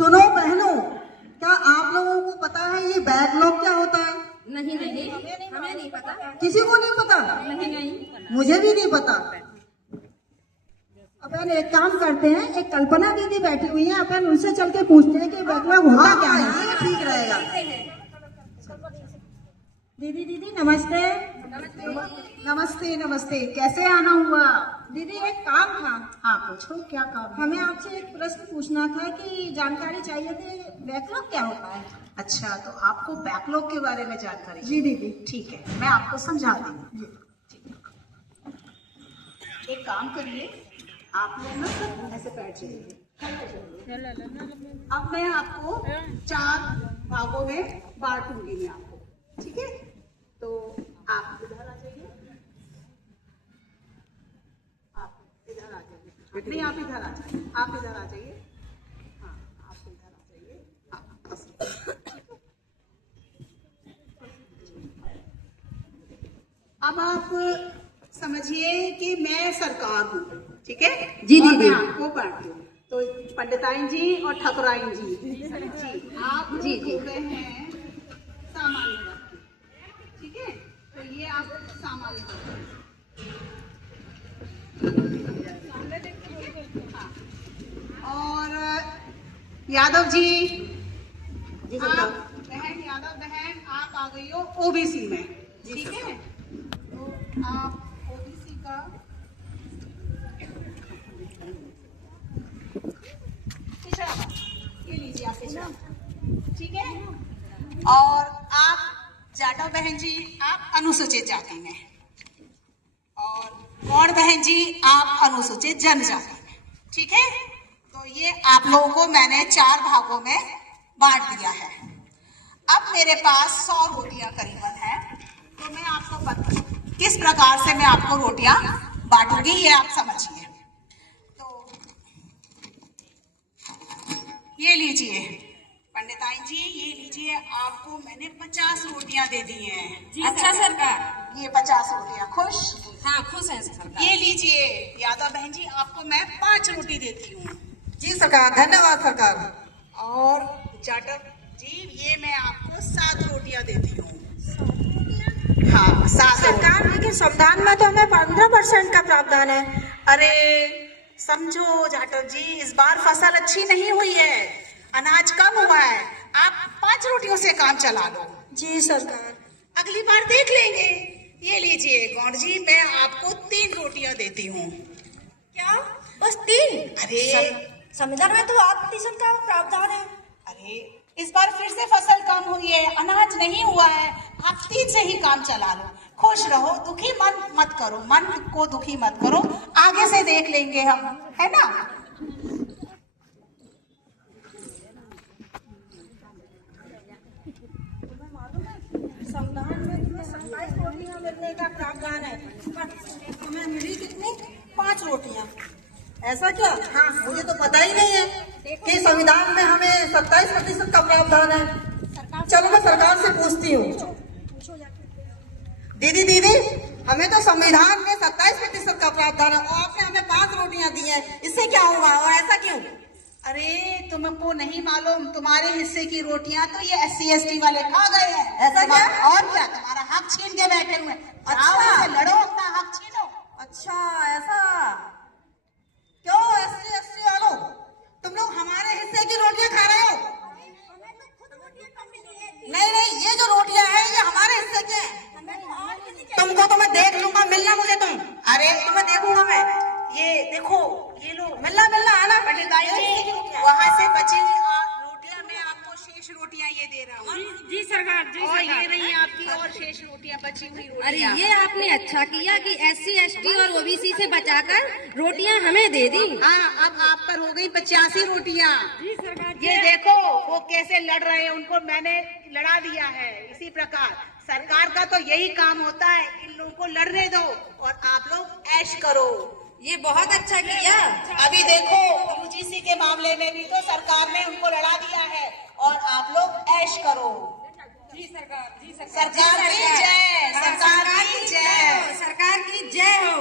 सुनो बहनों, क्या आप लोगों को पता है ये बैकलॉग क्या होता है? नहीं नहीं, हमें नहीं पता। किसी को नहीं पता? नहीं, मुझे भी नहीं पता। अपन एक काम करते हैं, एक कल्पना दीदी बैठी हुई है, अपन उनसे चल के पूछते हैं कि बैकलॉग होता क्या है। ये ठीक रहेगा। दीदी नमस्ते। नमस्ते नमस्ते, कैसे आना हुआ? दीदी एक काम था। हाँ पूछो, क्या काम? हमें आपसे एक प्रश्न पूछना था कि जानकारी चाहिए थी, बैकलॉग क्या होता है? अच्छा, तो आपको बैकलॉग के बारे में जानकारी? जी दीदी। ठीक है, मैं आपको समझाती हूँ। एक काम करिए, आप लोग ना सब ऐसे बैठ जाइए। अब मैं आपको 4 भागों में बांटूंगी मैं आपको, ठीक है? तो आप इधर आ जाइए, आप इधर आ जाइए। नहीं, आप इधर आ जाइए, आप इधर आ जाइए। हाँ, आप इधर आ जाइए। आप बस, अब आप समझिए कि मैं सरकार हूँ, ठीक है? जी और दीदी। मैं आपको बांटती हूँ। तो पंडिताइन जी और ठकुराइन जी, आप जी, जी। हो गए हैं सामान्य वर्ग के, ठीक है? तो ये आप सामान्य वर्ग के। हाँ। और यादव जी, आप बहन, यादव बहन, आप आ गई हो ओबीसी में, ठीक है? तो आप ओबीसी का पिछड़ा, ये लीजिए आप पिछड़ा, ठीक है? और आप जाटव बहन जी, आप अनुसूचित जाति में, और गौड़ बहन जी, आप अनुसूचित जनजाति में, ठीक है? तो ये आप लोगों को मैंने 4 भागों में बांट दिया है। अब मेरे पास 100 रोटियां करीबन हैं, तो मैं आपको बताऊं किस प्रकार से मैं आपको रोटियां बांटूंगी, ये आप समझिए। तो ये लीजिए पंडिताइन जी, ये लीजिए, आपको मैंने 50 रोटियां दे दी हैं। अच्छा सरकार। ये 50 रोटियां, खुश? हाँ खुश है सरकार। ये लीजिए यादव बहन जी, आपको मैं 5 रोटी देती हूँ। जी सरकार, धन्यवाद सरकार। और जाटव जी, ये मैं आपको 7 रोटियां देती हूँ। हाँ, 7 सरकार लेकिन संविधान में तो हमें 15% का प्रावधान है। अरे समझो जाटव जी, इस बार फसल अच्छी नहीं हुई है, अनाज कम हुआ है, आप 5 रोटियों से काम चला लो। जी सरकार। अगली बार देख लेंगे। ये लीजिए गौड़ जी, मैं आपको 3 रोटियां देती हूँ। क्या बस 3? अरे संविधान में तो 8% का प्रावधान है। अरे इस बार फिर से फसल कम हुई है, अनाज नहीं हुआ है, आप 3 से ही काम चला लो। खुश रहो, दुखी मत करो, मन को दुखी मत करो, आगे से देख लेंगे हम, है ना? संविधान में तुम्हें 27 रोटियां मिलने का प्रावधान है, पर तुम्हें मिली कितनी? 5 रोटियां। ऐसा क्या? हाँ, मुझे तो पता ही नहीं है कि संविधान में हमें 27% का प्रावधान है। चलो मैं सरकार से पूछती हूँ। दीदी, हमें तो संविधान में 27% का प्रावधान है और आपने हमें 5 रोटियां दी हैं, इससे क्या हुआ और ऐसा क्यों? अरे तुमको नहीं मालूम, तुम्हारे हिस्से की रोटियां तो ये SC ST वाले खा गए हैं। ऐसा क्या? और क्या, तुम्हारा हक छीन के बैठे हुए हैं। अच्छा। जाओ, लड़ो, अपना हक छीनो। अच्छा ऐसा क्यों? SC ST वालों, तुम लोग हमारे हिस्से की रोटियां खा रहे हो? नहीं, ये जो रोटियां हैं ये हमारे हिस्से की हैं। तुमको तो मैं देख लूंगा, मिलना मुझे तुम। अरे तुम्हें देखूंगा मैं। ये देखो, ये लो, मिलना आना। पंडिताई जी, वहाँ से बची रोटियां मैं आपको शेष रोटियां ये दे रहा हूँ। जी सरकार, जी और ये सरकार। रही आपकी और शेष रोटियां, बची हुई अरे रोटियां। ये आपने अच्छा किया कि SC ST और OBC से बचाकर रोटियां हमें दे दी। हाँ, अब आप पर हो गई 85 रोटियां। जी सरकार। ये देखो वो कैसे लड़ रहे हैं, उनको मैंने लड़ा दिया है। इसी प्रकार सरकार का तो यही काम होता है, इन लोगों को लड़ने दो और आप लोग ऐश करो। ये बहुत अच्छा किया। अभी देखो UGC के मामले में भी तो सरकार ने उनको लड़ा दिया है और आप लोग ऐश करो। जी सरकार, जी सरकार की जय, सरकार की जय। सरकार की जय हो।